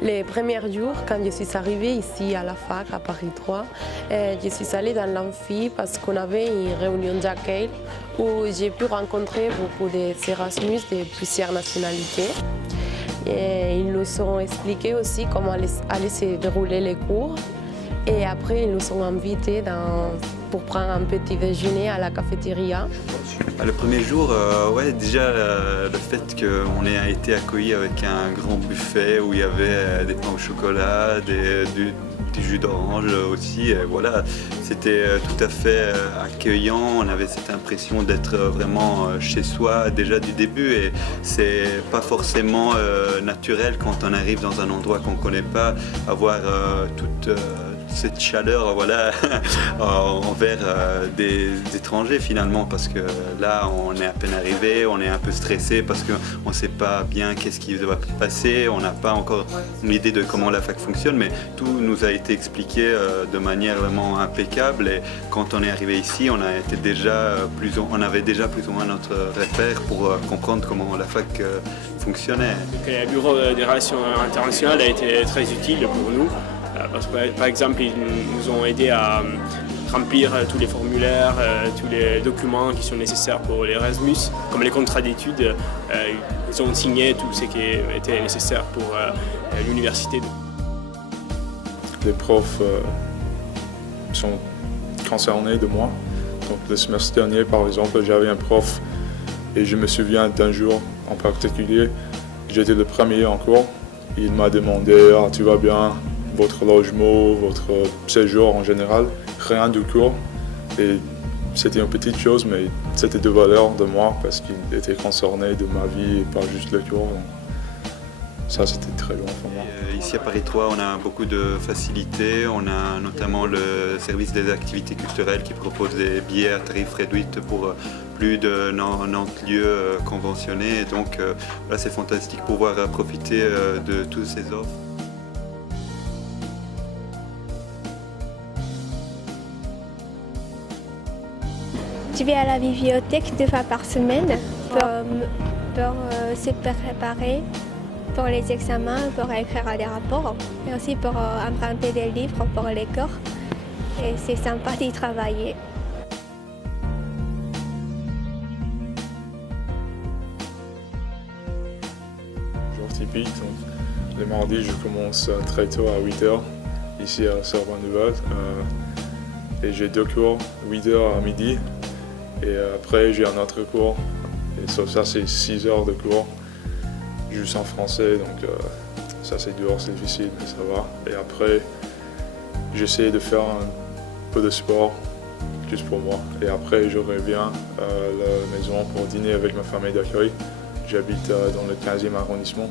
Les premiers jours, quand je suis arrivée ici à la fac, à Paris 3, je suis allée dans l'amphi parce qu'on avait une réunion d'accueil où j'ai pu rencontrer beaucoup d'Erasmus de plusieurs nationalités. Et ils nous ont expliqué aussi comment allaient se dérouler les cours. Et après, ils nous ont invités pour prendre un petit déjeuner à la cafétéria. Le premier jour, déjà le fait qu'on ait été accueillis avec un grand buffet où il y avait des pains au chocolat, du jus d'orange aussi, et voilà, c'était tout à fait accueillant. On avait cette impression d'être vraiment chez soi déjà du début, et c'est pas forcément naturel quand on arrive dans un endroit qu'on connaît pas, avoir toute cette chaleur, voilà, envers des étrangers finalement, parce que là on est à peine arrivé, on est un peu stressé parce qu'on ne sait pas bien qu'est-ce qui va passer, on n'a pas encore une idée de comment la fac fonctionne, mais tout nous a été expliqué de manière vraiment impeccable, et quand on est arrivé ici, on avait déjà plus ou moins notre repère pour comprendre comment la fac fonctionnait. Donc, le bureau des relations internationales a été très utile pour nous. Parce que, par exemple, ils nous ont aidés à remplir tous les formulaires, tous les documents qui sont nécessaires pour l'Erasmus, comme les contrats d'études. Ils ont signé tout ce qui était nécessaire pour l'université. Les profs sont concernés de moi. Donc, le semestre dernier, par exemple, j'avais un prof et je me souviens d'un jour en particulier. J'étais le premier en cours. Il m'a demandé « tu vas bien ? Votre logement, votre séjour en général, rien du cours. Et c'était une petite chose, mais c'était de valeur de moi parce qu'il était concerné de ma vie et pas juste le cours. Donc, ça, c'était très bon pour moi. Ici à Paris 3, on a beaucoup de facilités. On a notamment le service des activités culturelles qui propose des billets à tarif réduit pour plus de 90 lieux conventionnés. Et donc, là, c'est fantastique pour pouvoir profiter de toutes ces offres. Je vais à la bibliothèque 2 fois par semaine pour se préparer pour les examens, pour écrire des rapports et aussi pour emprunter des livres pour les cours. Et c'est sympa d'y travailler. Jour typique, donc, le mardi je commence très tôt à 8h ici à Sorbonne Nouvelle et j'ai 2 cours, 8h à midi. Et après, j'ai un autre cours, et ça c'est 6 heures de cours, juste en français, donc ça c'est dur, c'est difficile, mais ça va. Et après, j'essaie de faire un peu de sport, juste pour moi. Et après, je reviens à la maison pour dîner avec ma famille d'accueil. J'habite dans le 15e arrondissement,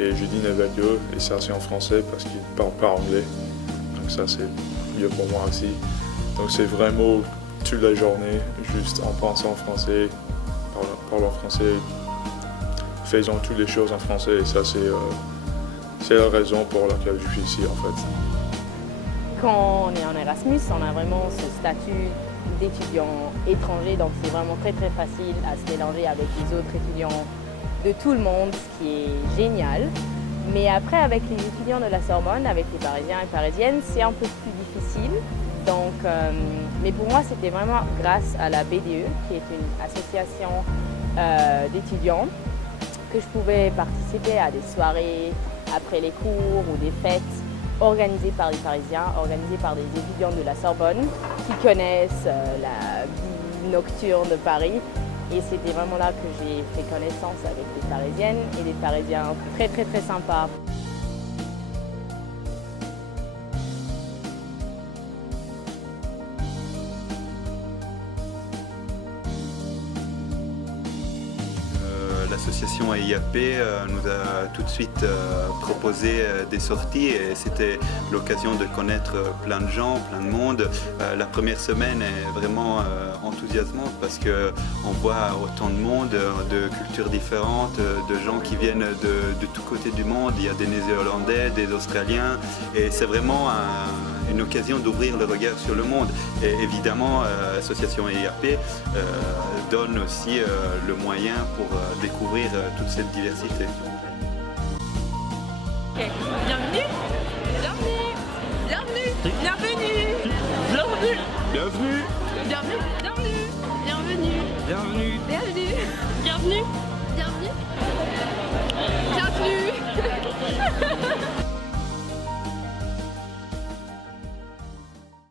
et je dîne avec eux, et ça c'est en français parce qu'ils ne parlent pas anglais. Donc ça c'est mieux pour moi aussi. Donc c'est vraiment toute la journée, juste en pensant en français, parlant français, faisant toutes les choses en français, et ça c'est la raison pour laquelle je suis ici en fait. Quand on est en Erasmus, on a vraiment ce statut d'étudiant étranger, donc c'est vraiment très très facile à se mélanger avec les autres étudiants de tout le monde, ce qui est génial. Mais après, avec les étudiants de la Sorbonne, avec les Parisiens et Parisiennes, c'est un peu plus difficile. Donc, mais pour moi, c'était vraiment grâce à la BDE, qui est une association d'étudiants, que je pouvais participer à des soirées après les cours ou des fêtes organisées par des Parisiens, organisées par des étudiants de la Sorbonne qui connaissent la vie nocturne de Paris. Et c'était vraiment là que j'ai fait connaissance avec des Parisiennes et des Parisiens très très très sympas. L'association EIAP nous a tout de suite proposé des sorties, et c'était l'occasion de connaître plein de gens, plein de monde. La première semaine est vraiment enthousiasmante parce qu'on voit autant de monde, de cultures différentes, de gens qui viennent de tous côtés du monde. Il y a des Néo-Zélandais, des Australiens, et c'est vraiment une occasion d'ouvrir le regard sur le monde. Et évidemment, l'association EIAP donne aussi le moyen pour découvrir toute cette diversité. Ok. Bienvenue. Bienvenue. Bienvenue. Bienvenue. Bienvenue. Bienvenue. Bienvenue. Bienvenue. Bienvenue. Bienvenue. Bienvenue. Bienvenue.